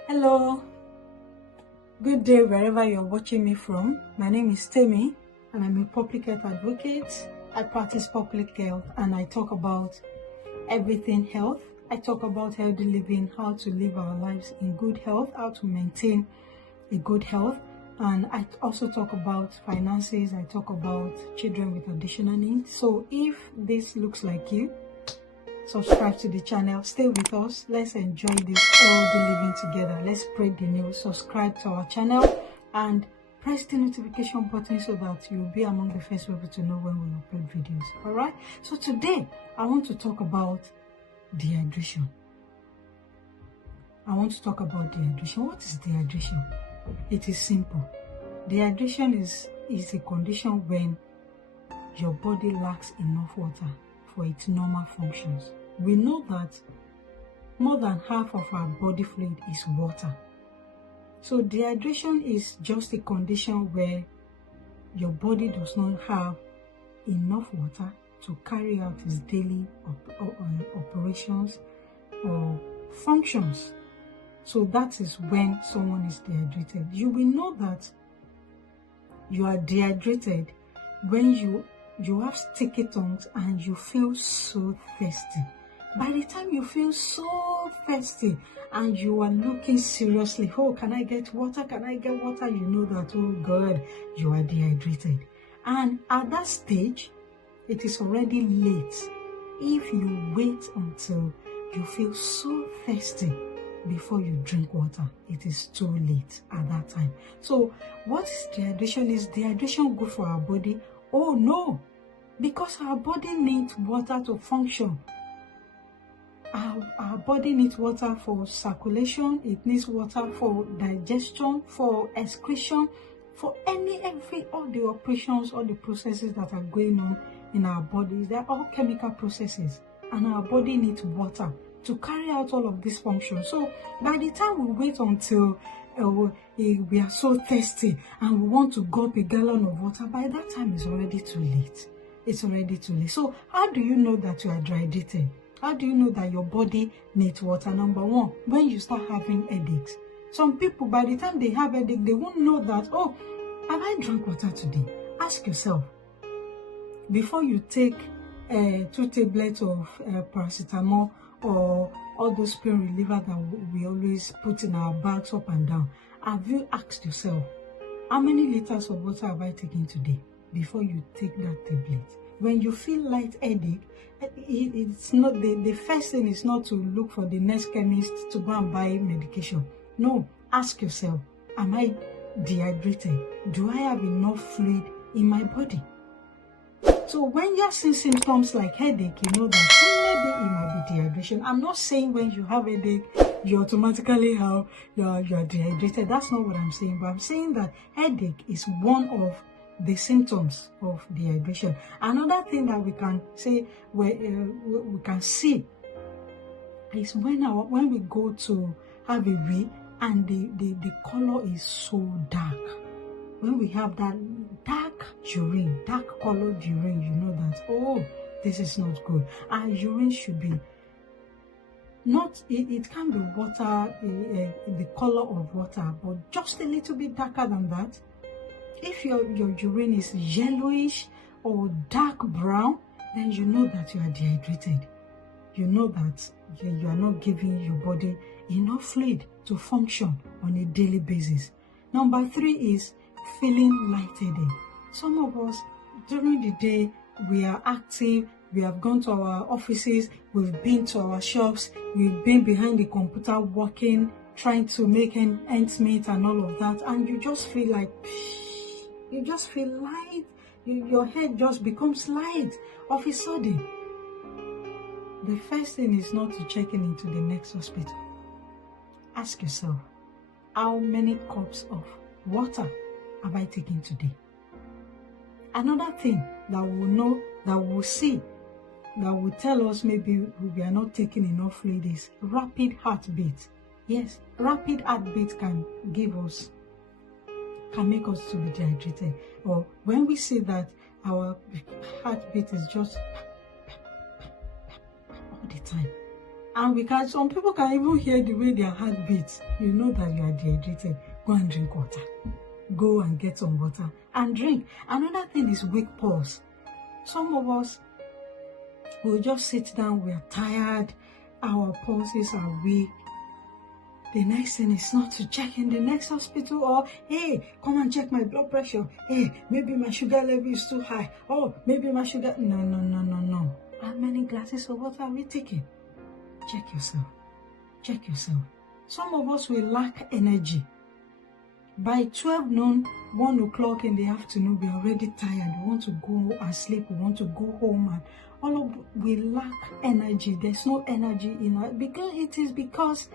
Hello, good day wherever you're watching me from. My name is Temi and I'm a public health advocate. I practice public health and I talk about everything health. I talk about healthy living, how to live our lives in good health, how to maintain a good health. And I also talk about finances. I talk about children with additional needs. So if this looks like you, subscribe to the channel, stay with us, let's enjoy this healthy living together. Let's spread the news. Subscribe to our channel and press the notification button so that you'll be among the first people to know when we upload videos. All right, so today I want to talk about dehydration. What is dehydration? It is simple. Dehydration is a condition when your body lacks enough water for its normal functions. We know that more than half of our body fluid is water. So dehydration is just a condition where your body does not have enough water to carry out its daily operations or functions. So that is when someone is dehydrated. You will know that you are dehydrated when you have sticky tongues and you feel so thirsty. By the time you feel so thirsty and you are looking seriously, oh, can I get water? Can I get water? You know that, oh God, you are dehydrated. And at that stage, it is already late. If you wait until you feel so thirsty before you drink water, it is too late at that time. So what is dehydration? Is dehydration good for our body? Oh no, because our body needs water to function. Our body needs water for circulation, it needs water for digestion, for excretion, for all the operations, all the processes that are going on in our bodies. They're all chemical processes, and our body needs water to carry out all of these functions. So by the time we wait until we are so thirsty and we want to gulp a gallon of water, by that time it's already too late. It's already too late. So how do you know that you are dehydrated? How do you know that your body needs water? Number one, when you start having headaches. Some people, by the time they have headache, they won't know that, oh, have I drank water today? Ask yourself, before you take 2 tablets of paracetamol or all those pain reliever that we always put in our bags up and down, have you asked yourself, how many liters of water have I taken today before you take that tablet? When you feel light headache, it's not the first thing is not to look for the next chemist to go and buy medication. No, ask yourself, am I dehydrated? Do I have enough fluid in my body? So when you're seeing symptoms like headache, you know that maybe it might be dehydration. I'm not saying when you have headache, you automatically have you are dehydrated. That's not what I'm saying. But I'm saying that headache is one of the symptoms of dehydration. Another thing that we can say, we can see, is when we go to have a wee and the color is so dark. When we have that dark colored urine, you know that, oh, this is not good. Our urine should be not, it can be water, the color of water, but just a little bit darker than that. If your urine is yellowish or dark brown, then you know that you are dehydrated. You know that you are not giving your body enough fluid to function on a daily basis. Number 3 is feeling lightheaded. Some of us, during the day, we are active, we have gone to our offices, we've been to our shops, we've been behind the computer working, trying to make ends meet and all of that, and you just feel like, you just feel light, your head just becomes light of a sudden. The first thing is not to check into the next hospital. Ask yourself, how many cups of water have I taken today? Another thing that we'll know, that we'll see, that will tell us maybe we are not taking enough fluid is rapid heartbeat. Yes, rapid heartbeat can make us to be dehydrated. Or when we see that our heartbeat is just all the time, And some people can even hear the way their heart beats. You know that you are dehydrated. Go and drink water. Go and get some water and drink. Another thing is weak pulse. Some of us will just sit down, we are tired, our pulses are weak. The next thing is not to check in the next hospital, or hey, come and check my blood pressure. Hey, maybe my sugar level is too high. Oh, maybe my sugar. No. How many glasses of water are we taking? Check yourself. Check yourself. Some of us will lack energy. By 12 noon, 1 o'clock in the afternoon, we are already tired. We want to go and sleep. We want to go home, and we lack energy. There's no energy in us because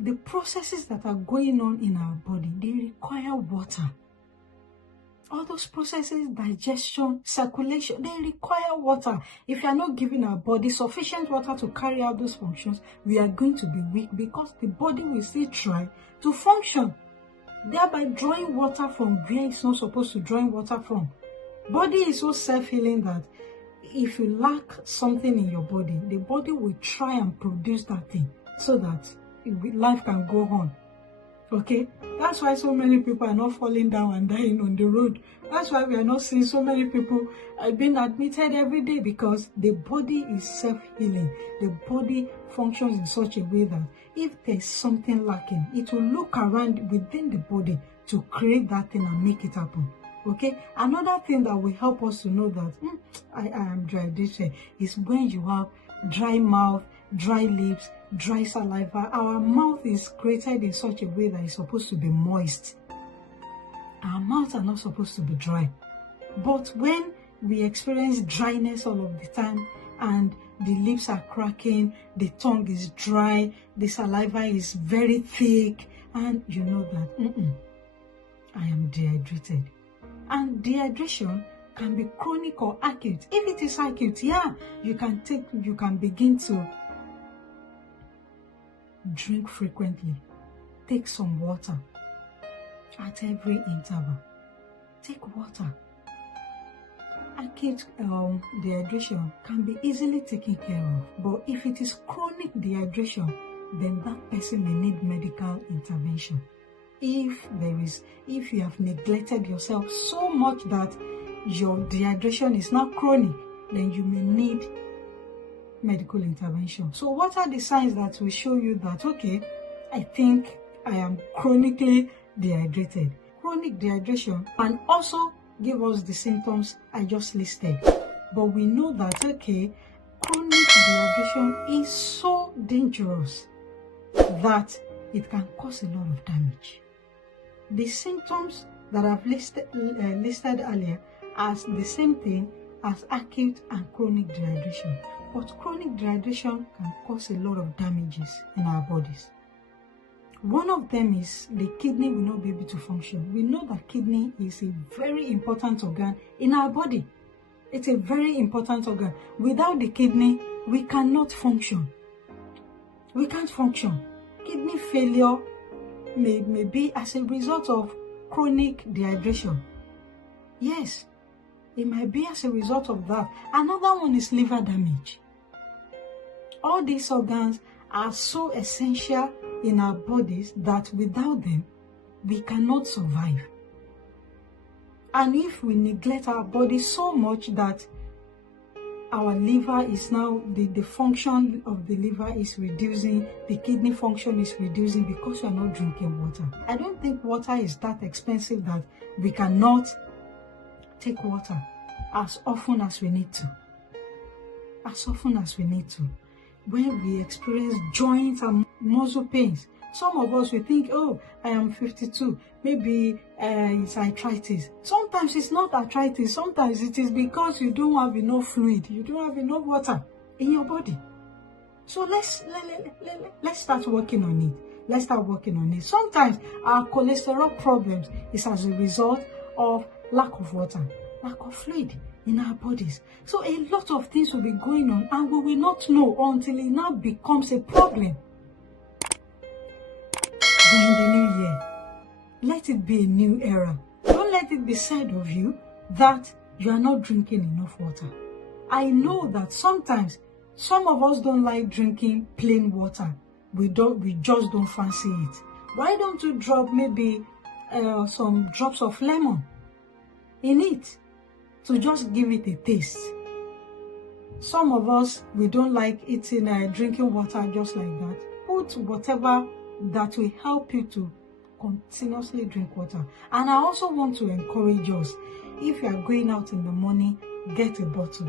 the processes that are going on in our body, they require water. All those processes, digestion, circulation, they require water. If you are not giving our body sufficient water to carry out those functions, we are going to be weak, because the body will still try to function, thereby drawing water from where it's not supposed to draw water from. Body is so self-healing that if you lack something in your body, the body will try and produce that thing so that life can go on. Okay, that's why so many people are not falling down and dying on the road. That's why we are not seeing so many people being admitted every day, because the body is self-healing. The body functions in such a way that if there's something lacking, it will look around within the body to create that thing and make it happen. Okay, another thing that will help us to know that I am dehydrated is when you have dry mouth, dry lips, dry saliva. Our mouth is created in such a way that it's supposed to be moist. Our mouths are not supposed to be dry. But when we experience dryness all of the time, and the lips are cracking, the tongue is dry, the saliva is very thick, and you know that I am dehydrated. And dehydration can be chronic or acute. If it is acute, you can begin to drink frequently. Take some water at every interval. Take water. Acute dehydration can be easily taken care of, but if it is chronic dehydration, then that person may need medical intervention. If you have neglected yourself so much that your dehydration is now chronic, then you may need medical intervention. So what are the signs that will show you that, okay, I think I am chronically dehydrated? Chronic dehydration can also give us the symptoms I just listed. But we know that, okay, chronic dehydration is so dangerous that it can cause a lot of damage. The symptoms that I've listed earlier as the same thing as acute and chronic dehydration. But chronic dehydration can cause a lot of damages in our bodies. One of them is the kidney will not be able to function. We know that kidney is a very important organ in our body. It's a very important organ. Without the kidney, we cannot function. We can't function. Kidney failure may be as a result of chronic dehydration. Yes, it might be as a result of that. Another one is liver damage. All these organs are so essential in our bodies that without them, we cannot survive. And if we neglect our body so much that our liver is now, the function of the liver is reducing, the kidney function is reducing because we are not drinking water. I don't think water is that expensive that we cannot take water as often as we need to. As often as we need to. When we experience joint and muscle pains, some of us will think, oh, I am 52, maybe it's arthritis. Sometimes it's not arthritis, sometimes it is because you don't have enough fluid, you don't have enough water in your body. So let's start working on it. Let's start working on it. Sometimes our cholesterol problems is as a result of lack of water, lack of fluid in our bodies. So a lot of things will be going on and we will not know until it now becomes a problem. We're in the new year. Let it be a new era. Don't let it be said of you that you are not drinking enough water. I know that sometimes Some of us don't like drinking plain water. We just don't fancy it. Why don't you drop maybe some drops of lemon in it to just give it a taste? Some of us, we don't like eating drinking water just like that. Put whatever that will help you to continuously drink water. And I also want to encourage us, if you are going out in the morning, get a bottle.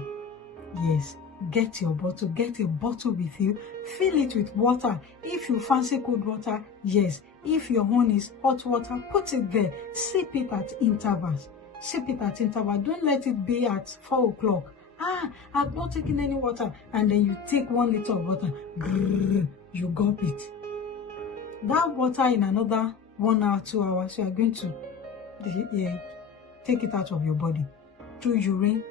Yes, get your bottle. Get a bottle with you. Fill it with water. If you fancy cold water, yes. If your own is hot water, put it there. Sip it at intervals. Sip it at intervals. Don't let it be at 4 o'clock. I've not taken any water. And then you take 1 liter of water. Grrr, you gulp it. That water in another 1 hour, 2 hours, you are going to take it out of your body through urine,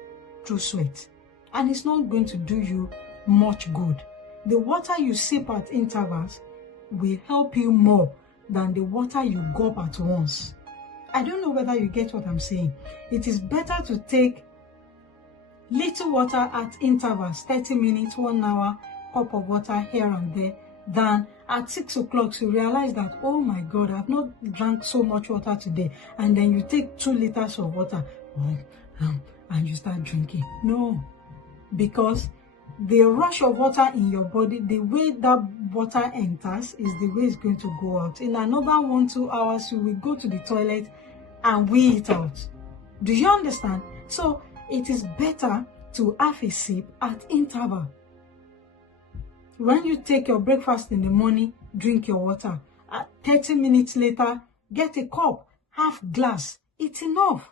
through sweat. And it's not going to do you much good. The water you sip at intervals will help you more than the water you gulp at once. I don't know whether you get what I'm saying. It is better to take little water at intervals, 30 minutes, 1 hour, cup of water here and there, than at 6 o'clock you realize that, oh my God, I've not drank so much water today. And then you take 2 liters of water and you start drinking. No, because the rush of water in your body, the way that water enters is the way it's going to go out. In another 1-2 hours, you will go to the toilet and wee it out. Do you understand? So it is better to have a sip at interval. When you take your breakfast in the morning, drink your water. 30 minutes later, get a cup, half glass. It's enough.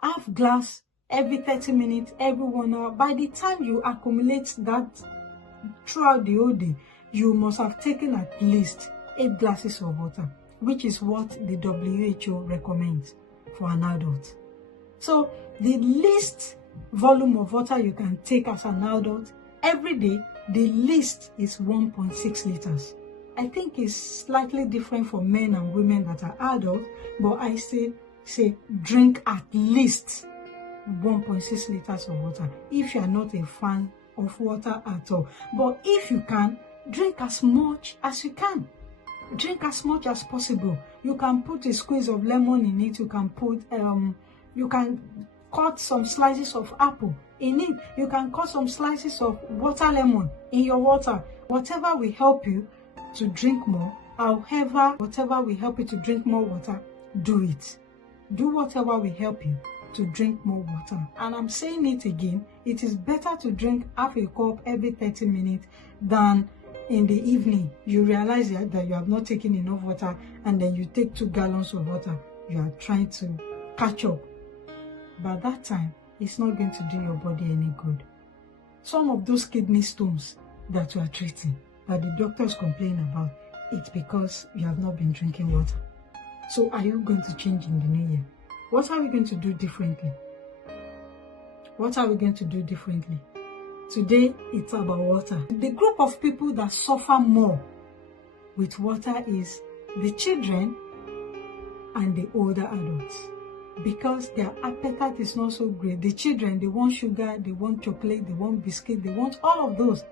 Half glass every 30 minutes, every 1 hour. By the time you accumulate that throughout the whole day, you must have taken at least 8 glasses of water, which is what the WHO recommends for an adult. So the least volume of water you can take as an adult every day, the least is 1.6 liters. I think it's slightly different for men and women that are adults, but I say drink at least 1.6 liters of water if you are not a fan of water at all. But if you can, drink as much as you can. Drink as much as possible. You can put a squeeze of lemon in it. You can put you can cut some slices of apple in it. You can cut some slices of water lemon in your water. Whatever will help you to drink more, however, whatever will help you to drink more water, do it. Do whatever will help you to drink more water. And I'm saying it again, it is better to drink half a cup every 30 minutes than in the evening you realize that you have not taken enough water and then you take 2 gallons of water. You are trying to catch up. By that time, it's not going to do your body any good. Some of those kidney stones that you are treating, that the doctors complain about, it's because you have not been drinking water. So are you going to change in the new year? What are we going to do differently? What are we going to do differently? Today, it's about water. The group of people that suffer more with water is the children and the older adults, because their appetite is not so great. The children, they want sugar, they want chocolate, they want biscuit, they want all of those.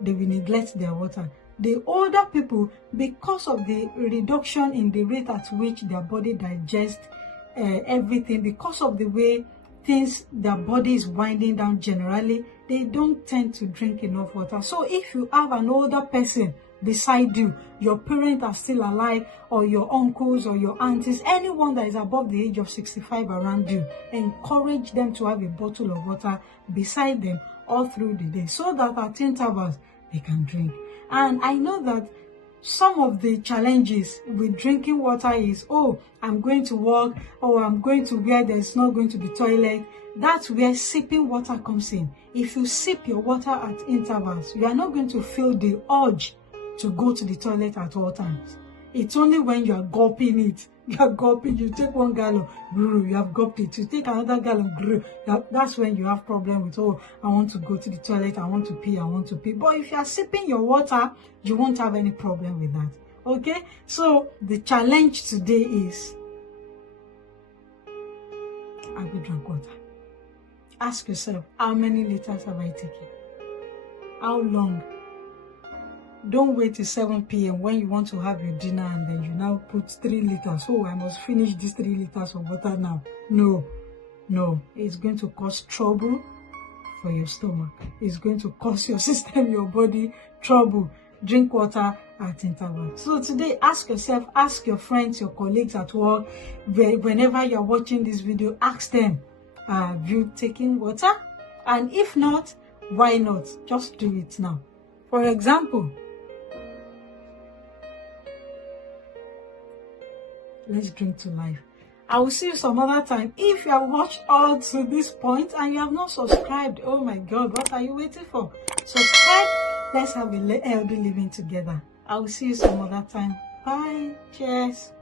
They will neglect their water. The older people, because of the reduction in the rate at which their body digests everything, because of the way their body is winding down generally, they don't tend to drink enough water. So if you have an older person beside you, your parents are still alive, or your uncles or your aunties, anyone that is above the age of 65 around you, encourage them to have a bottle of water beside them all through the day, so that at intervals they can drink. And I know that some of the challenges with drinking water is, oh, I'm going to work, or I'm going to where there's not going to be toilet. That's where sipping water comes in. If you sip your water at intervals, you are not going to feel the urge to go to the toilet at all times. It's only when you are gulping it. You are gulping, you take 1 gallon, you have gulped it. You take another gallon, that's when you have problem with, oh, I want to go to the toilet, I want to pee, I want to pee. But if you are sipping your water, you won't have any problem with that. Okay? So the challenge today is, I will drink water. Ask yourself, how many liters have I taken? How long? Don't wait till 7 p.m. when you want to have your dinner and then you now put 3 liters. Oh, I must finish these 3 liters of water now. No, it's going to cause trouble for your stomach. It's going to cause your system, your body trouble. Drink water at intervals. So today, ask yourself, ask your friends, your colleagues at work, whenever you're watching this video, ask them, have you taken water? And if not, why not? Just do it now. For example, let's drink to life. I will see you some other time. If you have watched all to this point and you have not subscribed, oh my God, what are you waiting for? Subscribe. Let's have a healthy living together. I will see you some other time. Bye. Cheers.